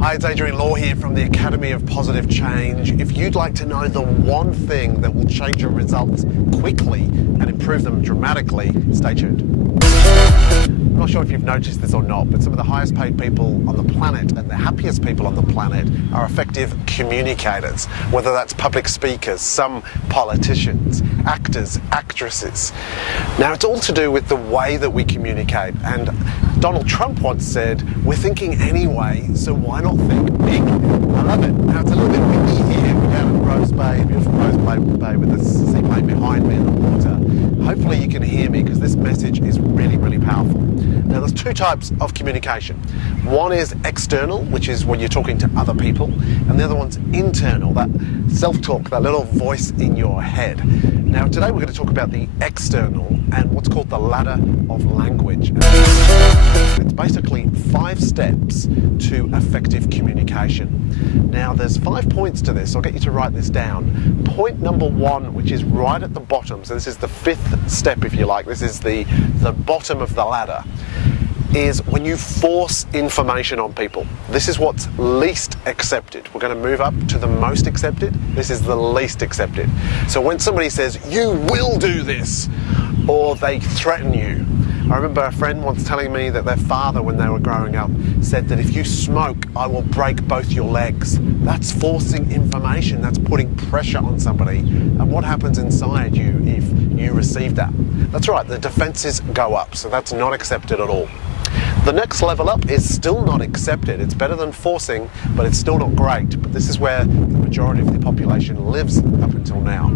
Hi, it's Adrian Law here from the Academy of Positive Change. If you'd like to know the one thing that will change your results quickly and improve them dramatically, stay tuned. I'm not sure if you've noticed this or not, but some of the highest paid people on the planet and the happiest people on the planet are effective communicators, whether that's public speakers, some politicians, actors, actresses. Now, it's all to do with the way that we communicate, and Donald Trump once said, "We're thinking anyway, so why not think big?" I love it. Now, it's a little bit windy here. We're down at Rose Bay, beautiful Rose Bay with the seaplane behind me in the water. Hopefully you can hear me because this message is really, really powerful. Now, there's two types of communication. One is external, which is when you're talking to other people, and the other one's internal, that self-talk, that little voice in your head. Now, today we're going to talk about the external and what's called the ladder of language. It's basically 5 steps to effective communication. Now, there's 5 points to this. I'll get you to write this down. Point number 1, which is right at the bottom, so this is the 5th step, if you like, this is the bottom of the ladder, is when you force information on people. This is what's least accepted. We're going to move up to the most accepted. This is the least accepted. So when somebody says, "You will do this," or they threaten you. I remember a friend once telling me that their father, when they were growing up, said that if you smoke, I will break both your legs. That's forcing information. That's putting pressure on somebody. And what happens inside you if you receive that? That's right, the defenses go up. So that's not accepted at all. The next level up is still not accepted. It's better than forcing, but it's still not great. But this is where the majority of the population lives up until now.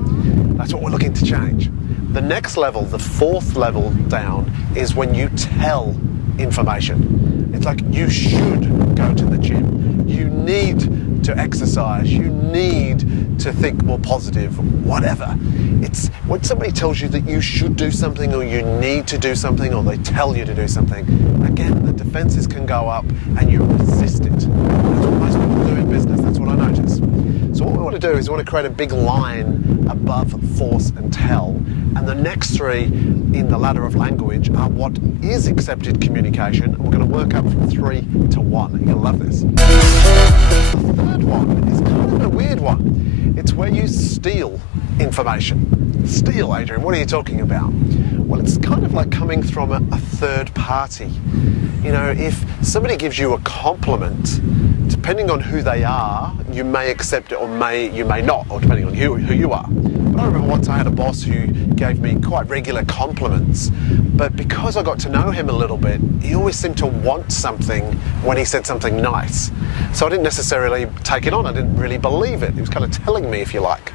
That's what we're looking to change. The next level, the 4th level down, is when you tell information. It's like you should go to the gym. You need to exercise. You need to think more positive, whatever. It's when somebody tells you that you should do something or you need to do something or they tell you to do something, again, the defenses can go up and you resist it. That's what most people do in business. That's what I notice. So what we want to do is we want to create a big line above force and tell. And the next 3 in the ladder of language are what is accepted communication. And we're going to work up from 3 to 1. You're going to love this. The third one is kind of a weird one. It's where you steal information. Steal, Adrian, what are you talking about? Well, it's kind of like coming from a third party. You know, if somebody gives you a compliment, depending on who they are, you may accept it or you may not, or depending on who you are. But I remember once I had a boss who gave me quite regular compliments, but because I got to know him a little bit, he always seemed to want something when he said something nice. So I didn't necessarily take it on, I didn't really believe it. He was kind of telling me, if you like.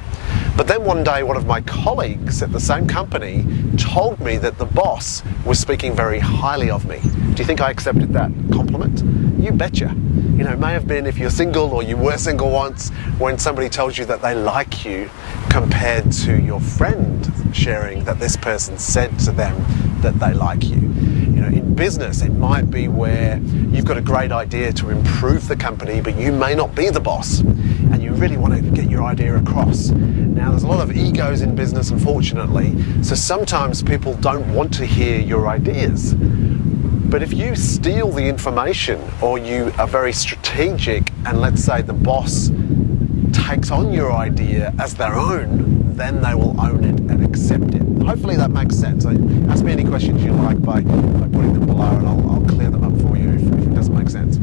But then one day, one of my colleagues at the same company told me that the boss was speaking very highly of me. Do you think I accepted that compliment? You betcha. You know, it may have been if you're single or you were single once, when somebody tells you that they like you compared to your friend sharing that this person said to them that they like you. You know, in business, it might be where you've got a great idea to improve the company, but you may not be the boss, and you really want to get your idea across. Now, there's a lot of egos in business, unfortunately, so sometimes people don't want to hear your ideas. But if you steal the information, or you are very strategic, and let's say the boss takes on your idea as their own, then they will own it and accept it. Hopefully that makes sense. Ask me any questions you like by putting them below, and I'll clear them up for you if it doesn't make sense.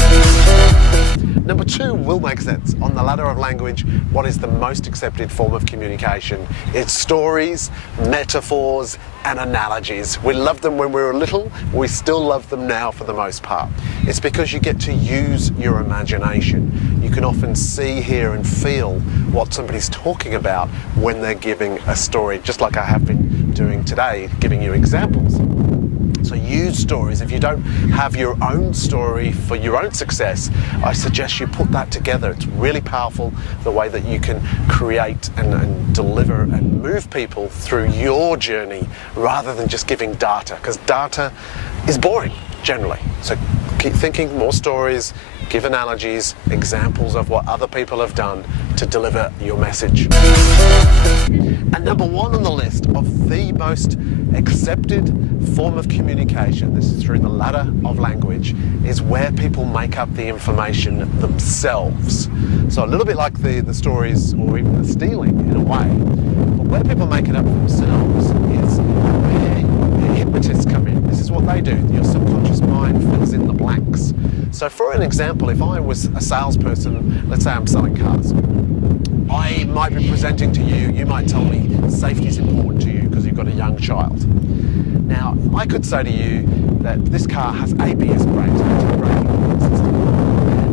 Number 2 will make sense. On the ladder of language, what is the most accepted form of communication? It's stories, metaphors, and analogies. We loved them when we were little, we still love them now for the most part. It's because you get to use your imagination. You can often see, hear, and feel what somebody's talking about when they're giving a story, just like I have been doing today, giving you examples. So use stories. If you don't have your own story for your own success, I suggest you put that together. It's really powerful the way that you can create and deliver and move people through your journey rather than just giving data, because data is boring generally. So keep thinking more stories, give analogies, examples of what other people have done to deliver your message. And number one on the list of the most accepted form of communication, this is through the ladder of language, is where people make up the information themselves. So a little bit like the stories or even the stealing in a way, but where people make it up themselves is where hypnotists come in. This is what they do. Your subconscious mind fills in the blanks. So for an example, if I was a salesperson, let's say I'm selling cars, I might be presenting to you, you might tell me safety is important to you because you've got a young child. Now, I could say to you that this car has ABS brakes, anti-braking system,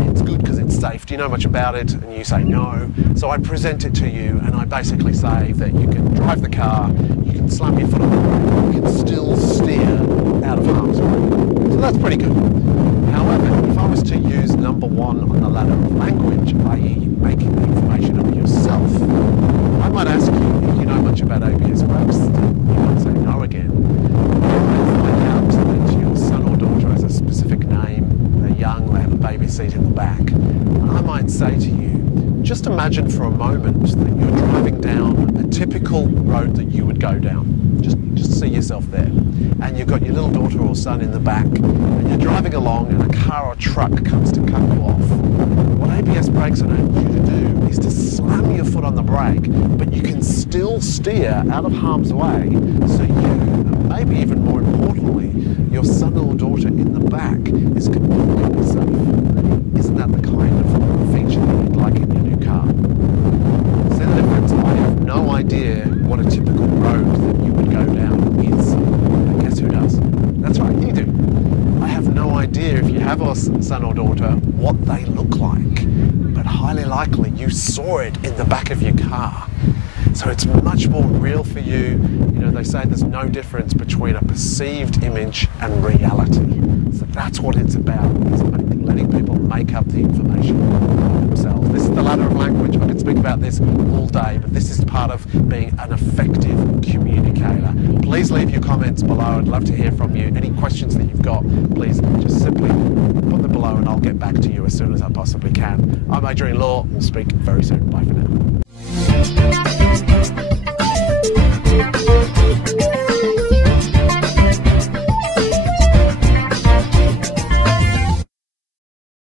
and it's good because it's safe. Do you know much about it? And you say no. So I present it to you and I basically say that you can drive the car, you can slam your foot on the brake, you can still steer out of harm's way. So that's pretty good. However, if I was to use number one on the ladder of language, i.e. making the information up yourself, I might ask you if you know much about ABS brakes. You might say no again. I might find out that your son or daughter has a specific name, they're young, they have a baby seat in the back. And I might say to you, just imagine for a moment that you're driving down a typical road that you would go down. Just see yourself there. And you've got your little daughter or son in the back, and you're driving along and a car or truck comes to cut you off. What ABS brakes enable you to do is to slam your foot on the brake, but you can still steer out of harm's way, so you, and maybe even more importantly, your son or daughter in the back is completely safe. Isn't that the kind of feature that you'd like in your new car? See the difference? I have no idea what a typical road that you would go down is. But guess who does? That's right, you do. I have no idea if you have a son or daughter what they look like, but highly likely you saw it in the back of your car. So it's much more real for you. You know, they say there's no difference between a perceived image and reality. So that's what it's about, is letting people make up the information themselves. This is the ladder of language. I could speak about this all day, but this is part of being an effective communicator. Please leave your comments below. I'd love to hear from you. Any questions that you've got, please just simply put them below and I'll get back to you as soon as I possibly can. I'm Adrian Law. We'll speak very soon. Bye for now.